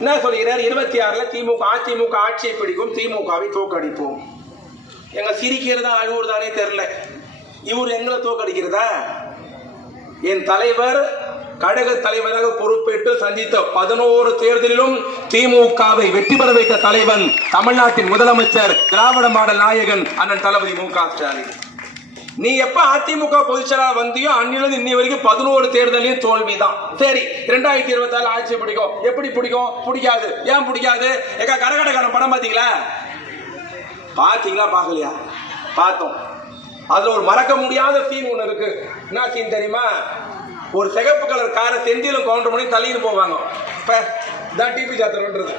என்ன சொல்கிறார்? 26ல் அதிமுக ஆட்சியை பிடிக்கும், திமுகவை தோற்கடிப்போம். எங்க சிரிக்கிறதா அழுவுறதானே தெரியல. இவர் எங்களை தோற்கடிக்கிறதா? என் தலைவர் கழக தலைவராக பொறுப்பேற்று சந்தித்த 11 தேர்தலிலும் திமுகவை வெற்றி பெற வைத்த தலைவன் தமிழ்நாட்டின் முதலமைச்சர், திராவிட மாடல் நாயகன் அண்ணன் தளபதி மு.க. ஸ்டாலின். நீ எப்ப அதிமுக பொதுச்செயலாளர் வந்தியோ அன்னிலிருந்து இன்னி வரைக்கும் 11 தேர்தலையும் தோல்விதான். சரி, 2026 ஆட்சி பிடிக்கும். எப்படி பிடிக்கும்? பிடிக்காது. ஏன் பிடிக்காது? கரகடக்காரன் படம் பாத்தீங்களா? பார்க்கலையா? பார்த்தோம். அதுல ஒரு மறக்க முடியாத சீன் ஒண்ணு இருக்கு. என்ன சீன் தெரியுமா? ஒரு சிகப்பு கலர் காரை செந்திலும் கவுண்டர் பண்ணி தள்ளிட்டு போவாங்க. டிபி ஜாத்திரன்றது.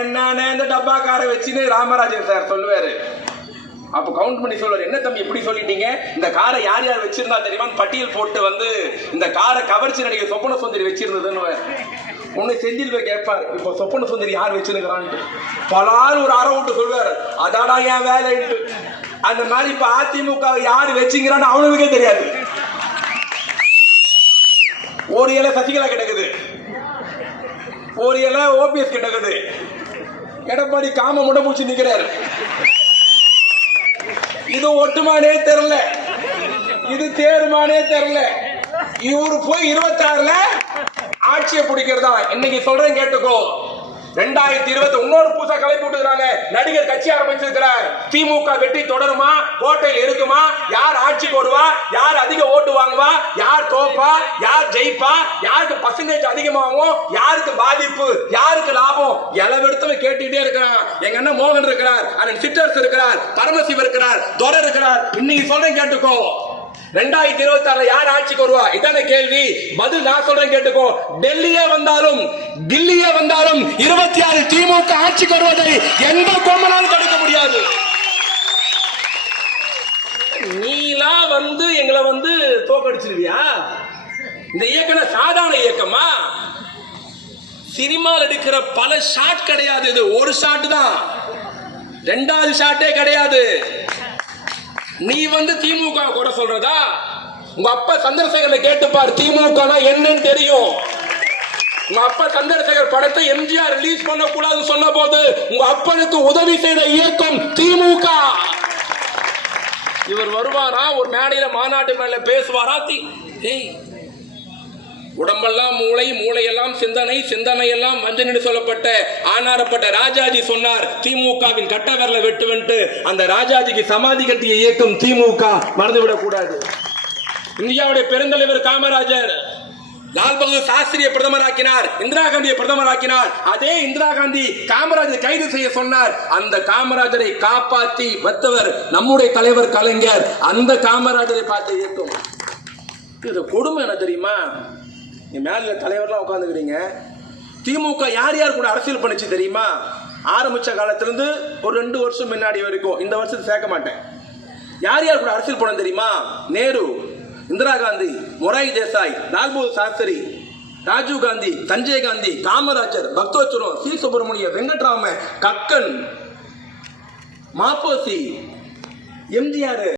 என்ன இந்த டப்பா காரை வச்சுன்னு ராமராஜன் சார் சொல்லுவாரு. அப்ப கவுண்ட் பண்ணி சொல்லுவாரு, என்ன தம்பி இப்படி சொல்லிட்டீங்க, இந்த காரை யார் யார் வச்சிருந்தா தெரியுமா பட்டியல் போட்டு வந்து இந்த காரை கவர்ச்சி நடிகை சொப்பன சுந்தரி வச்சிருந்ததுன்னு ஒண்ணு செந்தில் போய் கேட்பாரு, இப்ப சொப்பன சுந்தரி யார் வச்சிருக்கிறான்ட்டு. பலாறு ஒரு அரை விட்டு சொல்லுவாரு, அதாடா என் வேலை. அந்த மாதிரி இப்ப அதிமுக யாரு வச்சுங்கிறான்னு அவனுக்கே தெரியாது. ஒரு இலை சசிகலா கிடக்குது, ஒரு இலை ஓபிஎஸ் கிடக்குது, எடப்பாடி காம முட பூச்சி நிக்கிறாரு. இது ஒட்டுமானே தெரியல, இது தேர்மானே தெரியல. இவரு போய் 26ல் ஆட்சியை பிடிக்கிறதா. இன்னைக்கு சொல்றேன் கேட்டுக்கோ. 2020 இன்னொரு புதுசா கலை போட்டுக்கிறாங்க. நடிகர் கட்சி ஆரம்பிச்சிருக்கிறார். திமுக வெற்றி தொடருமா? கோட்டையில் இருக்குமா? யார் ஆட்சிக்கு வருவா? யார் அதிக ஓட்டு வாங்குவா? யார் தோப்பா? யார் ஜெயிப்பா? யாருக்கு பர்சன்டேஜ் அதிகமாகும்? யாருக்கு பாதிப்பு? யாருக்கு லாபம்? எலவெடுத்து கேட்டுட்டே இருக்கிறான். எங்க அண்ணன் மோகன் இருக்கிறார், அண்ணன் சிட்டர்ஸ் இருக்கிறார், பரமசிவம் இருக்கிறார், தொடர் இருக்கிறார். இன்னைக்கு சொல்றேன் கேட்டுக்கோ. 2026 யார் ஆட்சிக்கு வருவா? இதான கேள்வி. பதில் நான் சொல்றேன் கேட்டுக்கோ. டெல்லியே வந்தாலும் தில்லியே வந்தாலும் 26 திமுக ஆட்சிக்கு வருவதை எந்த கோமனாலும் தடுக்க முடியாது. நீலாம் வந்து எங்களை வந்து தோக்கடிச்சிருவியா? இந்த இயக்கம் சாதாரண இயக்கமா? சினிமாவில் எடுக்கிற பல ஷாட் கிடையாது. இது ஒரு ஷாட் தான், ரெண்டாவது ஷாட்டே கிடையாது. நீ வந்து திமுக கூட சொல்றதா? உங்க அப்பா சந்திரசேகர கேட்டுப்பார், திமுக என்னன்னு தெரியும். உங்க அப்பா சந்திரசேகர் படத்தை எம்ஜிஆர் ரிலீஸ் பண்ண கூடாதுன்னு சொன்ன போது உங்க அப்பனுக்கு உதவி செய்த இயக்கம் திமுக. இவர் வருவாரா, ஒரு மேடையில மாநாட்டு மேல பேசுவாரா? உடம்பெல்லாம் மூளை, மூளையெல்லாம் சிந்தனை, சிந்தனையெல்லாம் மஞ்சள் சொல்லப்பட்ட ஆனாரப்பட்ட ராஜாஜி சொன்னார், திமுகவின் கட்ட விரல வெட்டுவன்ட்டு. அந்த ராஜாஜிக்கு சமாதி கட்டிய இயக்கம் திமுக, மறந்துவிடக் கூடாது. இந்தியாவுடைய பெருந்தலைவர் காமராஜர் லால் பகதூர் சாஸ்திரியை பிரதமராக்கினார், இந்திரா காந்தியை பிரதமராக்கினார். அதே இந்திரா காந்தி காமராஜரை கைது செய்ய சொன்னார். அந்த காமராஜரை காப்பாற்றி வைத்தவர் நம்முடைய தலைவர் கலைஞர். அந்த காமராஜரை பார்த்து இயக்கம். இது கொடுமை என்ன தெரியுமா? மேல தலைவர்லாம் உட்காந்துக்கிறீங்க. திமுக யார் யார் கூட அரசியல் பண்ணிச்சு தெரியுமா? ஆரம்பிச்ச காலத்திலிருந்து ஒரு 2 வருஷம் முன்னாடி வரைக்கும், இந்த வருஷத்தை சேர்க்க மாட்டேன். யார் யார் கூட அரசியல் பண்ண தெரியுமா? நேரு, இந்திரா காந்தி, மொரார்ஜி தேசாய், லால் பகதூர் சாஸ்திரி, ராஜீவ் காந்தி, சஞ்சய் காந்தி, காமராஜர், பக்தோச்சரம், சி சுப்பிரமணிய, வெங்கட்ராம, கக்கன், மாப்போசி, எம்ஜிஆர்.